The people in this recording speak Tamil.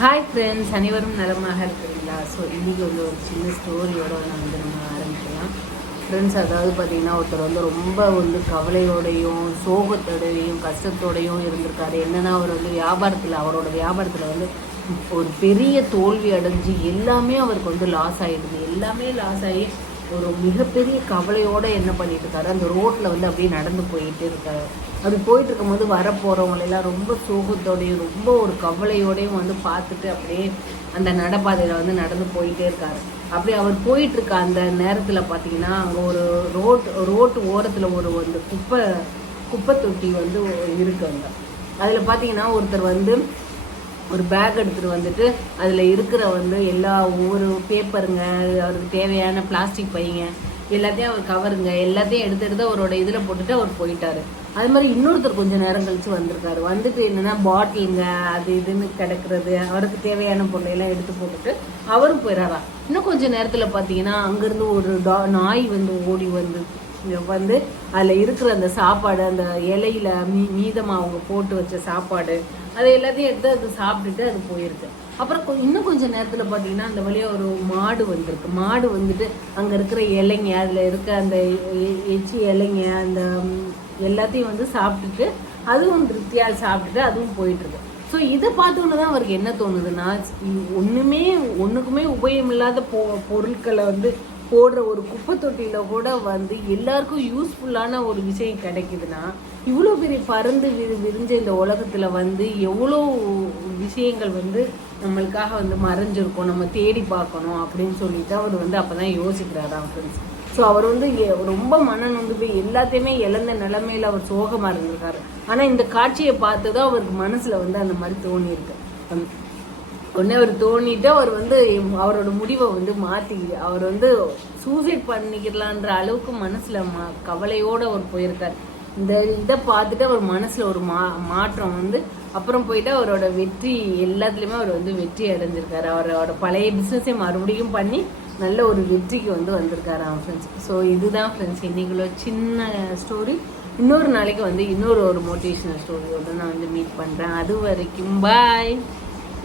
ஹாய் ஃப்ரெண்ட்ஸ், அனைவரும் நலமாக இருக்கிறீங்களா? ஸோ இன்றைக்கி வந்து ஒரு சின்ன ஸ்டோரியோட வந்து நம்ம ஆரம்பிக்கலாம் ஃப்ரெண்ட்ஸ். அதாவது பார்த்திங்கன்னா, ஒருத்தர் வந்து ரொம்ப வந்து கவலையோடையும் சோகத்தோடையும் கஷ்டத்தோடையும் இருந்திருக்காரு. என்னென்னா, அவர் வந்து அவரோட வியாபாரத்தில் வந்து ஒரு பெரிய தோல்வி அடைஞ்சு எல்லாமே அவருக்கு வந்து லாஸ் ஆகிடுது. எல்லாமே லாஸ் ஆகி ஒரு மிகப்பெரிய கவலையோடு என்ன பண்ணிட்டு இருக்காரு, அந்த ரோட்டில் வந்து அப்படியே நடந்து போயிட்டு இருக்காரு. அப்படி போயிட்டு இருக்கும்போது வரப்போகிறவங்களெல்லாம் ரொம்ப சோகத்தோடையும் ரொம்ப ஒரு கவலையோடையும் வந்து பார்த்துட்டு அப்படியே அந்த நடப்பாதையில் வந்து நடந்து போயிட்டே இருக்காரு. அப்படி அவர் போயிட்டுருக்க அந்த நேரத்தில் பார்த்தீங்கன்னா, அங்கே ஒரு ரோட்டு ஓரத்தில் ஒரு வந்து குப்பை தொட்டி வந்து இருக்கு. அங்கே அதில் பார்த்தீங்கன்னா, ஒருத்தர் வந்து ஒரு பேக் எடுத்துகிட்டு வந்துட்டு அதில் இருக்கிற வந்து ஒவ்வொரு பேப்பருங்க, அவருக்கு தேவையான பிளாஸ்டிக் பைங்க எல்லாத்தையும் அவர் கவருங்க எல்லாத்தையும் எடுத்து அவரோட இதில் போட்டுட்டு அவர் போயிட்டார். அது மாதிரி இன்னொருத்தர் கொஞ்சம் நேரம் கழித்து வந்திருக்காரு. வந்துட்டு என்னென்னா பாட்டிலுங்க அது இதுன்னு கிடக்கிறது, அவருக்கு தேவையான பொருளையெல்லாம் எடுத்து போட்டுட்டு அவரும் போயிடாரா. இன்னும் கொஞ்சம் நேரத்தில் பார்த்தீங்கன்னா, அங்கேருந்து ஒரு நாய் வந்து ஓடி வந்து அதில் இருக்கிற அந்த சாப்பாடு, அந்த இலையில மீதமாக அவங்க போட்டு வச்ச சாப்பாடு அதை எல்லாத்தையும் எடுத்து அது சாப்பிட்டுட்டு அது போயிருக்கு. அப்புறம் இன்னும் கொஞ்சம் நேரத்தில் பார்த்தீங்கன்னா, அந்த வழியாக ஒரு மாடு வந்திருக்கு. மாடு வந்துட்டு அங்கே இருக்கிற இலைங்க, அதில் இருக்க அந்த எச்சி இலைங்க அந்த எல்லாத்தையும் வந்து சாப்பிட்டுட்டு அதுவும் திருப்தியாக சாப்பிட்டுட்டு அதுவும் போயிட்டுருக்கு. ஸோ இதை பார்த்தோன்னு தான் அவருக்கு என்ன தோணுதுன்னா, ஒன்றுக்குமே உபயம் இல்லாத பொருட்களை வந்து போடுற ஒரு குப்பை தொட்டியில் கூட வந்து எல்லாருக்கும் யூஸ்ஃபுல்லான ஒரு விஷயம் கிடைக்குதுன்னா, இவ்வளோ பெரிய பறந்து விரிஞ்ச இந்த உலகத்தில் வந்து எவ்வளோ விஷயங்கள் வந்து நம்மளுக்காக வந்து மறைஞ்சிருக்கும், நம்ம தேடி பார்க்கணும் அப்படின்னு சொல்லிட்டு அவர் வந்து அப்போ தான் யோசிக்கிறாராம் ஃப்ரெண்ட்ஸ். ஸோ அவர் வந்து ரொம்ப நொந்து போய் எல்லாத்தையுமே இழந்த நிலைமையில் அவர் சோகமாக இருந்திருக்காரு. ஆனால் இந்த காட்சியை பார்த்து தான் அவருக்கு மனசில் வந்து அந்த மாதிரி தோணியிருக்கு. உடனே அவர் தோணிட்டு அவர் வந்து அவரோட முடிவை வந்து மாற்றி அவர் வந்து சூசைட் பண்ணிக்கலான்ற அளவுக்கு மனசில் கவலையோடு அவர் போயிருக்கார். இந்த இதை பார்த்துட்டு அவர் மனசில் ஒரு மாற்றம் வந்து அப்புறம் போயிட்டு அவரோட வெற்றி எல்லாத்துலேயுமே அவர் வந்து வெற்றி அடைஞ்சிருக்காரு. அவரோட பழைய பிஸ்னஸை மறுபடியும் பண்ணி நல்ல ஒரு வெற்றிக்கு வந்து வந்திருக்காரு அவன் ஃப்ரெண்ட்ஸ். ஸோ இதுதான் ஃப்ரெண்ட்ஸ் இன்றைக்குள்ள சின்ன ஸ்டோரி. இன்னொரு நாளைக்கு வந்து இன்னொரு மோட்டிவேஷனல் ஸ்டோரியோட நான் வந்து மீட் பண்ணுறேன். அது வரைக்கும் பாய்.